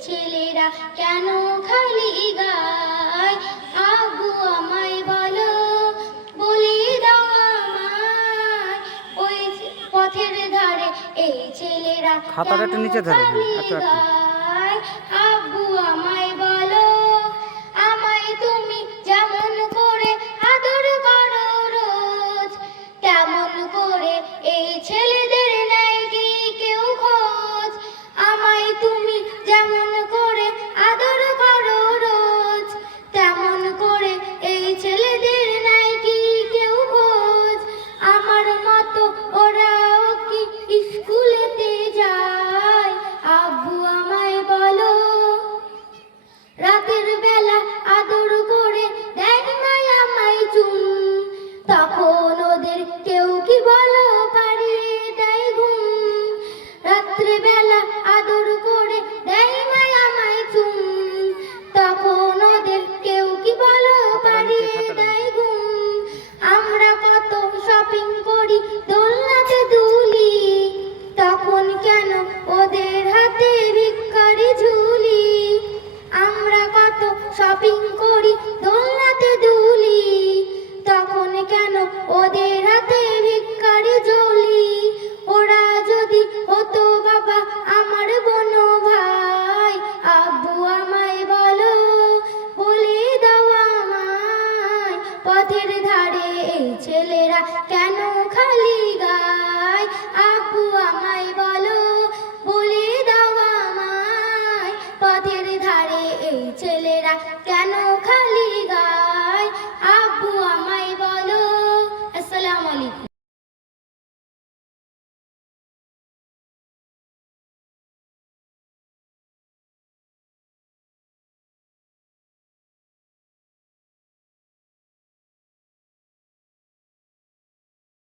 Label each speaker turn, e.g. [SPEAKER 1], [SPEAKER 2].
[SPEAKER 1] ছেলেরা কেন খালি গায়? আগু আমায় বলো বলি দাও আমায়। ওই পথের ধারে এই ছেলেরা
[SPEAKER 2] খাতাটা নিচে ধরে। একটু, একটু।
[SPEAKER 1] শপিং করি দোলনাতে দুলি, তখন কেন ওদের হাতে ভিক্ষারি ঝুলি? আমরা কত শপিং করি, দোলনাতে দুলি, তখন কেন ওদের হাতে ভিক্ষারি ঝুলি? ওরা যদি হতো বাবা আমার বোন ভাই, আব্বু আমায় বলো, বলে দাও আমায়, পথের ধারে এই ছেলেরা কেন খালি গায় আপু আমায় বলো বলে দাও আমায়। পথের ধারে এই ছেলেরা কেন খালি